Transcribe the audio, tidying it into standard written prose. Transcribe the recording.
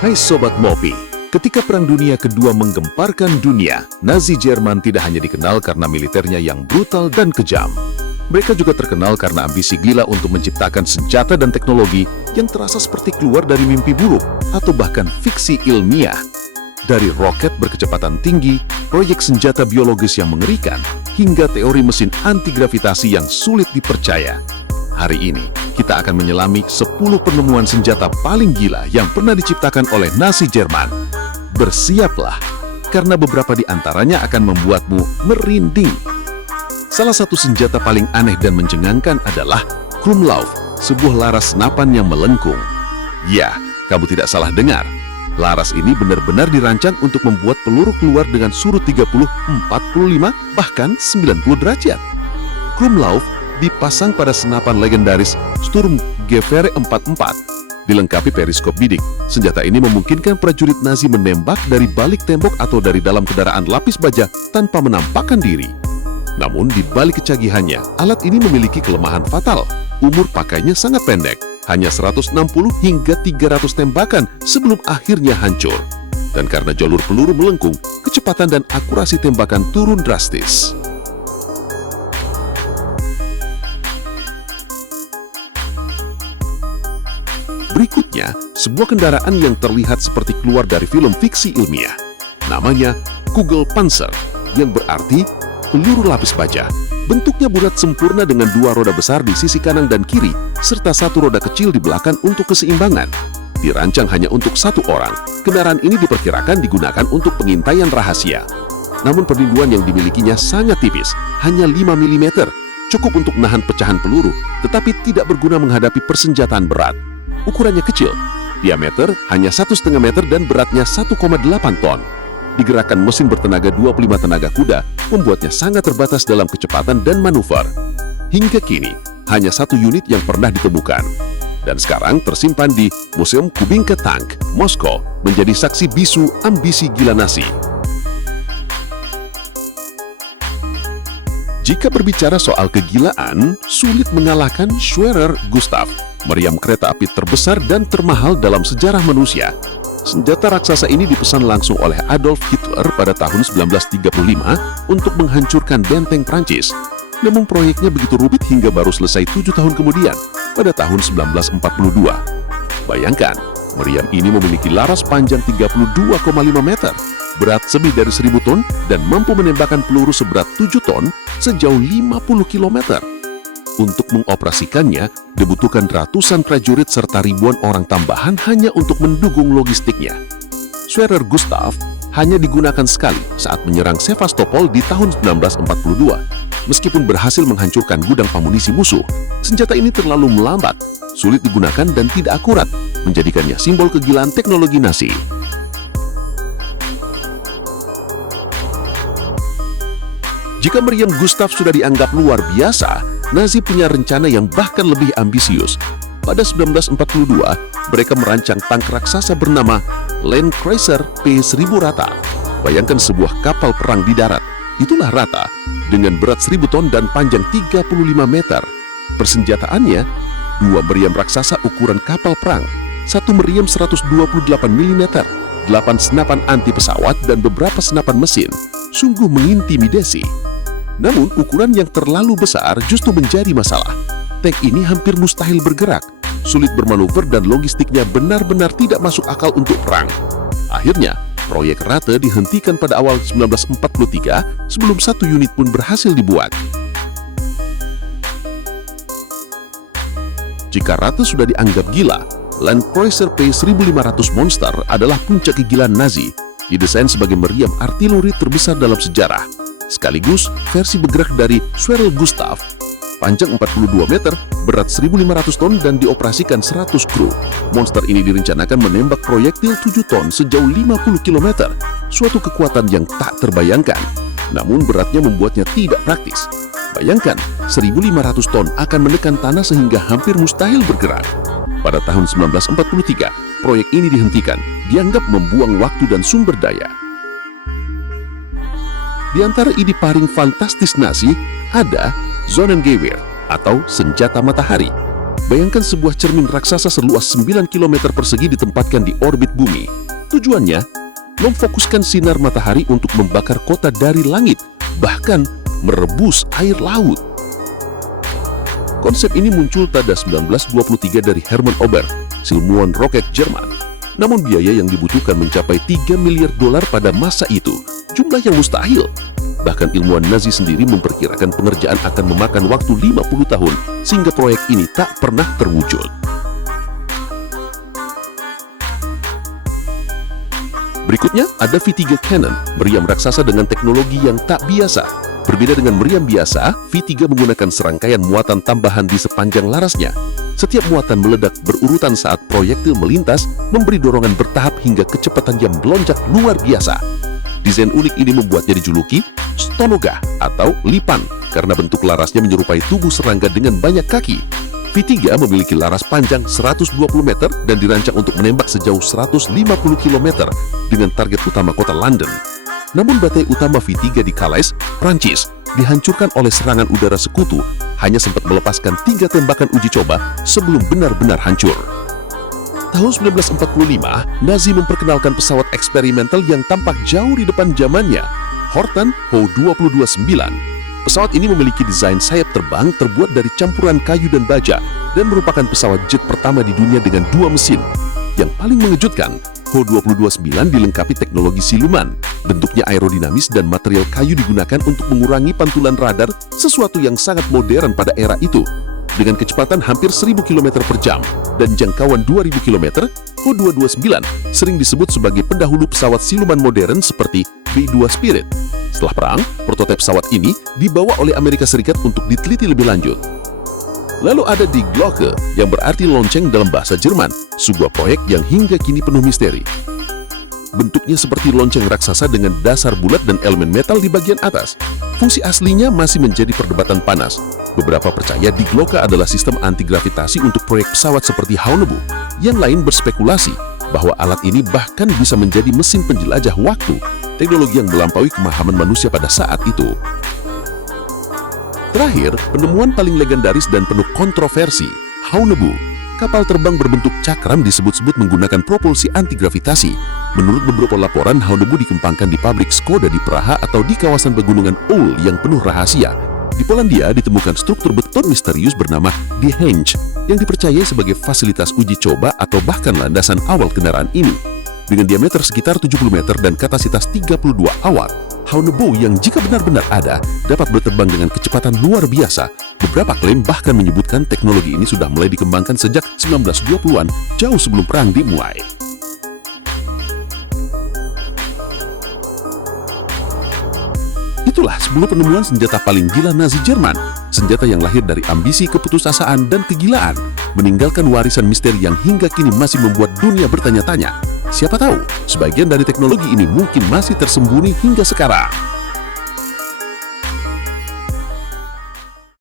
Hai Sobat Mopi, ketika Perang Dunia Kedua menggemparkan dunia, Nazi Jerman tidak hanya dikenal karena militernya yang brutal dan kejam. Mereka juga terkenal karena ambisi gila untuk menciptakan senjata dan teknologi yang terasa seperti keluar dari mimpi buruk atau bahkan fiksi ilmiah. Dari roket berkecepatan tinggi, proyek senjata biologis yang mengerikan, hingga teori mesin anti-gravitasi yang sulit dipercaya. Hari ini, kita akan menyelami 10 penemuan senjata paling gila yang pernah diciptakan oleh Nazi Jerman. Bersiaplah, karena beberapa di antaranya akan membuatmu merinding. Salah satu senjata paling aneh dan mencengangkan adalah Krumlauf, sebuah laras senapan yang melengkung. Ya, kamu tidak salah dengar. Laras ini benar-benar dirancang untuk membuat peluru keluar dengan surut 30, 45, bahkan 90 derajat. Krumlauf dipasang pada senapan legendaris Sturmgewehr 44, dilengkapi periskop bidik. Senjata ini memungkinkan prajurit Nazi menembak dari balik tembok atau dari dalam kendaraan lapis baja tanpa menampakkan diri. Namun di balik kecanggihannya, alat ini memiliki kelemahan fatal. Umur pakainya sangat pendek, hanya 160 hingga 300 tembakan sebelum akhirnya hancur. Dan karena jalur peluru melengkung, kecepatan dan akurasi tembakan turun drastis. Berikutnya, sebuah kendaraan yang terlihat seperti keluar dari film fiksi ilmiah. Namanya Kugelpanzer, yang berarti peluru lapis baja. Bentuknya bulat sempurna dengan 2 roda besar di sisi kanan dan kiri, serta 1 roda kecil di belakang untuk keseimbangan. Dirancang hanya untuk 1 orang, kendaraan ini diperkirakan digunakan untuk pengintaian rahasia. Namun perlindungan yang dimilikinya sangat tipis, hanya 5 mm, cukup untuk menahan pecahan peluru, tetapi tidak berguna menghadapi persenjataan berat. Ukurannya kecil, diameter hanya 1,5 meter dan beratnya 1,8 ton. Digerakkan mesin bertenaga 25 tenaga kuda, membuatnya sangat terbatas dalam kecepatan dan manuver. Hingga kini, hanya 1 unit yang pernah ditemukan. Dan sekarang tersimpan di Museum Kubinka Tank, Moskow, menjadi saksi bisu ambisi gila Nazi. Jika berbicara soal kegilaan, sulit mengalahkan Schwerer Gustav, meriam kereta api terbesar dan termahal dalam sejarah manusia. Senjata raksasa ini dipesan langsung oleh Adolf Hitler pada tahun 1935 untuk menghancurkan benteng Prancis. Namun proyeknya begitu rumit hingga baru selesai 7 tahun kemudian, pada tahun 1942. Bayangkan, meriam ini memiliki laras panjang 32,5 meter, berat lebih dari 1000 ton, dan mampu menembakkan peluru seberat 7 ton sejauh 50 km. Untuk mengoperasikannya, dibutuhkan ratusan prajurit serta ribuan orang tambahan hanya untuk mendukung logistiknya. Schwerer Gustav hanya digunakan sekali saat menyerang Sevastopol di tahun 1942. Meskipun berhasil menghancurkan gudang amunisi musuh, senjata ini terlalu melambat, sulit digunakan dan tidak akurat, menjadikannya simbol kegilaan teknologi Nazi. Jika meriam Gustav sudah dianggap luar biasa, Nazi punya rencana yang bahkan lebih ambisius. Pada 1942, mereka merancang tank raksasa bernama Landkreuzer P-1000 Rata. Bayangkan sebuah kapal perang di darat, itulah Rata, dengan berat 1000 ton dan panjang 35 meter. Persenjataannya, 2 meriam raksasa ukuran kapal perang, 1 meriam 128 mm, 8 senapan anti pesawat dan beberapa senapan mesin. Sungguh mengintimidasi. Namun, ukuran yang terlalu besar justru menjadi masalah. Tank ini hampir mustahil bergerak, sulit bermanuver dan logistiknya benar-benar tidak masuk akal untuk perang. Akhirnya, proyek Rata dihentikan pada awal 1943 sebelum 1 unit pun berhasil dibuat. Jika Rata sudah dianggap gila, Landkreuzer P-1500 Monster adalah puncak kegilaan Nazi, didesain sebagai meriam artileri terbesar dalam sejarah. Sekaligus versi bergerak dari Schwerer Gustav, panjang 42 meter, berat 1.500 ton dan dioperasikan 100 kru. Monster ini direncanakan menembak proyektil 7 ton sejauh 50 km, suatu kekuatan yang tak terbayangkan. Namun beratnya membuatnya tidak praktis. Bayangkan, 1.500 ton akan menekan tanah sehingga hampir mustahil bergerak. Pada tahun 1943, proyek ini dihentikan, dianggap membuang waktu dan sumber daya. Di antara ide paling fantastis Nazi ada Sonnengewehr atau senjata matahari. Bayangkan sebuah cermin raksasa seluas 9 km persegi ditempatkan di orbit bumi. Tujuannya, memfokuskan sinar matahari untuk membakar kota dari langit, bahkan merebus air laut. Konsep ini muncul pada 1923 dari Hermann Ober, ilmuwan roket Jerman. Namun biaya yang dibutuhkan mencapai 3 miliar dolar pada masa itu, jumlah yang mustahil. Bahkan ilmuwan Nazi sendiri memperkirakan pengerjaan akan memakan waktu 50 tahun, sehingga proyek ini tak pernah terwujud. Berikutnya ada V3 Cannon, meriam raksasa dengan teknologi yang tak biasa. Berbeda dengan meriam biasa, V3 menggunakan serangkaian muatan tambahan di sepanjang larasnya. Setiap muatan meledak berurutan saat proyektil melintas, memberi dorongan bertahap hingga kecepatan yang melonjak luar biasa. Desain unik ini membuatnya dijuluki Stonoga atau lipan karena bentuk larasnya menyerupai tubuh serangga dengan banyak kaki. V3 memiliki laras panjang 120 meter dan dirancang untuk menembak sejauh 150 km dengan target utama kota London. Namun batai utama V3 di Calais, Prancis, dihancurkan oleh serangan udara sekutu, hanya sempat melepaskan 3 tembakan uji coba sebelum benar-benar hancur. Tahun 1945, Nazi memperkenalkan pesawat eksperimental yang tampak jauh di depan zamannya, Horten Ho-229. Pesawat ini memiliki desain sayap terbang terbuat dari campuran kayu dan baja dan merupakan pesawat jet pertama di dunia dengan 2 mesin. Yang paling mengejutkan, Ho-229 dilengkapi teknologi siluman. Bentuknya aerodinamis dan material kayu digunakan untuk mengurangi pantulan radar, sesuatu yang sangat modern pada era itu. Dengan kecepatan hampir 1000 km per jam dan jangkauan 2000 km, Ho-229 sering disebut sebagai pendahulu pesawat siluman modern seperti B-2 Spirit. Setelah perang, prototipe pesawat ini dibawa oleh Amerika Serikat untuk diteliti lebih lanjut. Lalu ada Die Glocke, yang berarti lonceng dalam bahasa Jerman, sebuah proyek yang hingga kini penuh misteri. Bentuknya seperti lonceng raksasa dengan dasar bulat dan elemen metal di bagian atas. Fungsi aslinya masih menjadi perdebatan panas. Beberapa percaya Die Glocke adalah sistem anti-gravitasi untuk proyek pesawat seperti Haunebu. Yang lain berspekulasi bahwa alat ini bahkan bisa menjadi mesin penjelajah waktu, teknologi yang melampaui pemahaman manusia pada saat itu. Terakhir, penemuan paling legendaris dan penuh kontroversi, Haunebu. Kapal terbang berbentuk cakram disebut-sebut menggunakan propulsi anti-gravitasi. Menurut beberapa laporan, Haunebu dikembangkan di pabrik Skoda di Praha atau di kawasan pegunungan Ull yang penuh rahasia. Di Polandia ditemukan struktur beton misterius bernama Die Henge yang dipercayai sebagai fasilitas uji coba atau bahkan landasan awal kendaraan ini. Dengan diameter sekitar 70 meter dan kapasitas 32 awak, Haunebu yang jika benar-benar ada dapat berterbang dengan kecepatan luar biasa. Beberapa klaim bahkan menyebutkan teknologi ini sudah mulai dikembangkan sejak 1920-an, jauh sebelum perang dimulai. Itulah 10 penemuan senjata paling gila Nazi Jerman. Senjata yang lahir dari ambisi, keputusasaan, dan kegilaan, meninggalkan warisan misteri yang hingga kini masih membuat dunia bertanya-tanya. Siapa tahu, sebagian dari teknologi ini mungkin masih tersembunyi hingga sekarang.